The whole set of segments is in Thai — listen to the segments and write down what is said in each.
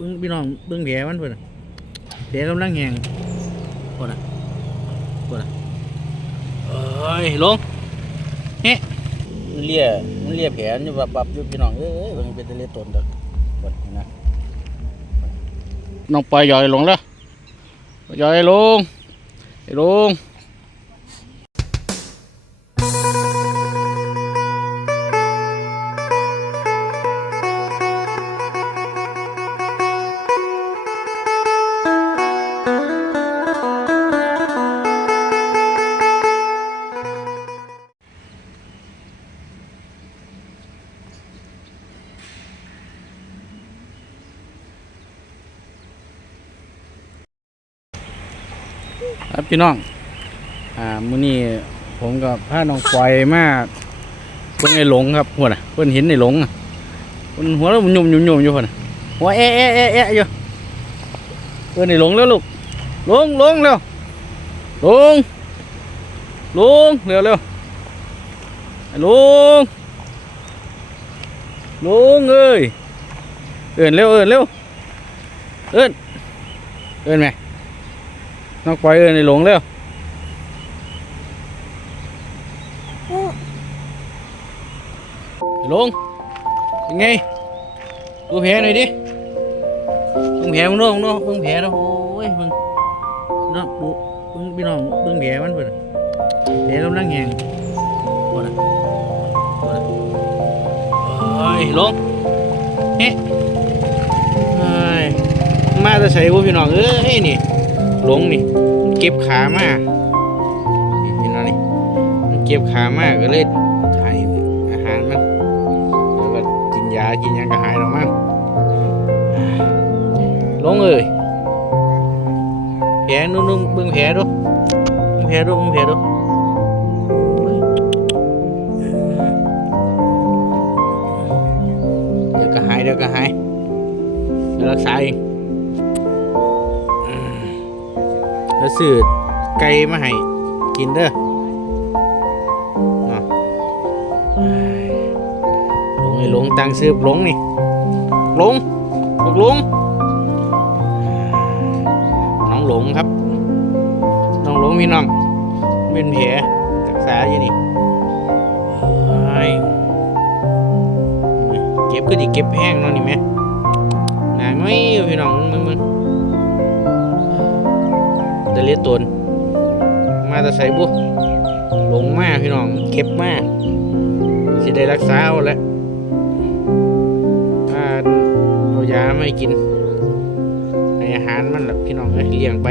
เบิ่งพี่น้องเบิ่งแผลมันเพิ่นน่ะแผลกำลังแหงพุ่นน่ะพุ่นน่ะเอ้ยลงเฮ้มันเลียมันเลียแผลนอยู่บับบับอยู่พี่น้องเอ้ยมันเป็นตะเลตนเด้อพุ่นะน้องปล่อยย่อยลงแล้วย่อยลงลง ครับพี่น้อง อ่ามื้อนี้ผมกับพาน้องปล่อยมาเพิ่นไอ้หลงครับหัวน่ะเพิ่นเห็นไอ้หลงอะเพิ่นหัวแล้วยุ่มยุ่มยุ่มอยู่พุ่นน่ะหัวแอะแอะแอะแอะอยู่เพิ่นไอ้หลงแล้วลูกลงลงเร็วลงลงเร็วเร็วลงลงเอ้ยเอิ้นเร็วเอิ้นเร็วเอิ้นเอิ้นแม่ น้องปล่อยเอินในหลงเร็วหลงเป็นไงดูแผลหน่อยดิมึงแผลมึงดูมึงดูมึงแผลแล้วโอ้ยมึงเนาะดูมึงพี่น้องมึงแผลมันเปิดแผลกำลังแหงปวดอะปวดอะเฮ้ยหลงเฮ้ยมาจะใส่พวกพี่น้องเอ้ยนี่ ลงนี่มันเก็บขามาเห็นแล้วนี่มันเก็บขามาก็เลยถ่ายอาหารมันแล้วก็กินยากินยังก็หายแล้วมั้งลงเอ้ยแผลนุ่มๆบิ่งแผลดูบิ่งแผลดูบิ่งแผลดูเดี๋ยวก็หายเดี๋ยวก็หายเดี๋ยวรักษาเอง แล้วซื้อไก่มาให้กินเด้อนาะหลงไอ้หลงตังซื้อหลงนี่หลงลูกหลงน้องหลงครับ น้องหลงพี่น้องเป็นแผลรักษาอยู่นี่เอ้เก็บก็ดิเก็บแห้งเนาะนี่แม่หนาง่อยอยู่พี่น้องมึงมึง เลียตน มาแตะใส่บุหลงมากพี่น้องเก็บมากสิได้รักษาเอาแหละถ้าเอายาไม่กินให้อาหารมันแหละพี่น้องเอ้ยเลี้ยงไป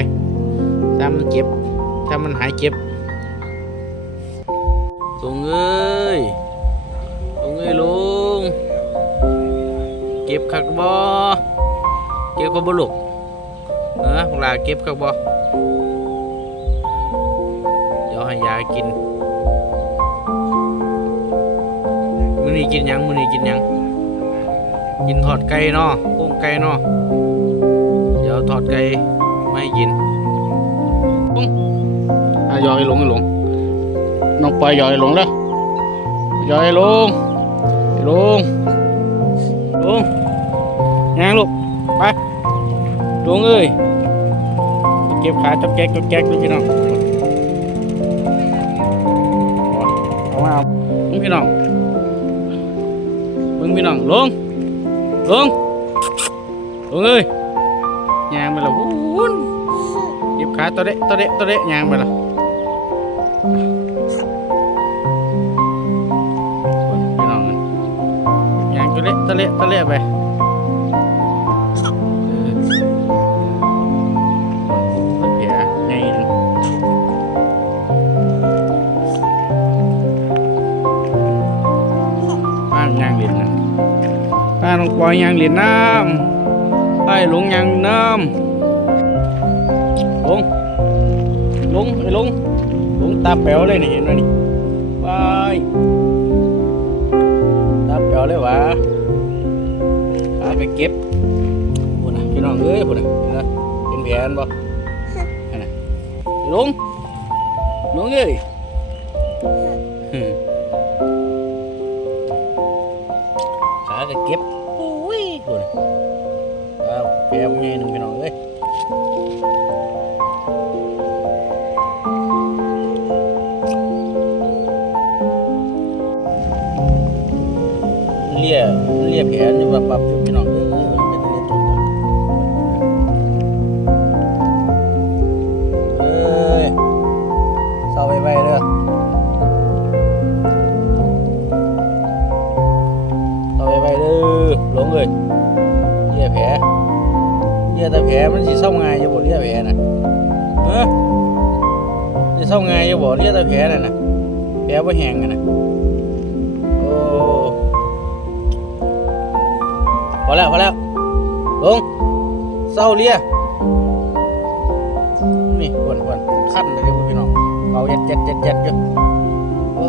ถ้ามันเจ็บ ถ้ามันหายเจ็บลงเอ้ยลงเอ้ยลงเก็บคักบ่เก็บเขาบ่ลูกเออพวกหลาเก็บคักบ่เดี๋ยวให้ยากินมื้อนี้กินหยังมื้อนี้กินหยังกินทอดไก่เนาะโค้งไก่เนาะเดี๋ยวทอดไก่ไม่กินปุ้งอะยอยลงหลงน้องปลอยยอยลงแล้วยอยลงหลงหลงยางลูกไปลงเอ้ยเก็บขาจับแก๊กจับแก๊กดูพี่น้อง พี่น้องมึงพี่น้องลงลงลงเอ้ยยางไปและวุ้นเก็บขาตัวเดะตัวเดะตัวเดะยางไปและพี่น้องยางตัวเละตัวเละตัวเละไป ป้าลงป่อยยางเหรียญน้ำไปหลงยางน้ำลงลงไอ้ลงลงตาแป๋วเลยนี่เห็นไหมนี่ไปตาแป๋วเลยวะพาไปเก็บพูดนะพี่น้องเอ้ยพูดนะเห็นไหมเป็นแผลนบ่ไหมไอ้ลงลงเอ้ย ก็เก็บอุ้ยดูนะเอาแผลมันใหญ่หนึ่งพี่น้องเอ้ยเลี่ยเลี่ยแผลอยู่แบบแบบอยู่พี่น้อง แต่แผลมันสิเศร้าง่ายอยู่บ่เลี่ยแผลน่ะเออสิเศร้าง่ายอยู่บ่เลี่ยแต่แผลน่ะนะแผลบ่แห้งอะนะโอ้พอแล้วพอแล้วลงเศร้าเลี่ยนี่อ้วนอ้วนขั้นเลยพี่น้องเอาเจ็ดเจ็ดเจ็ดเจ็ดอยู่โอ้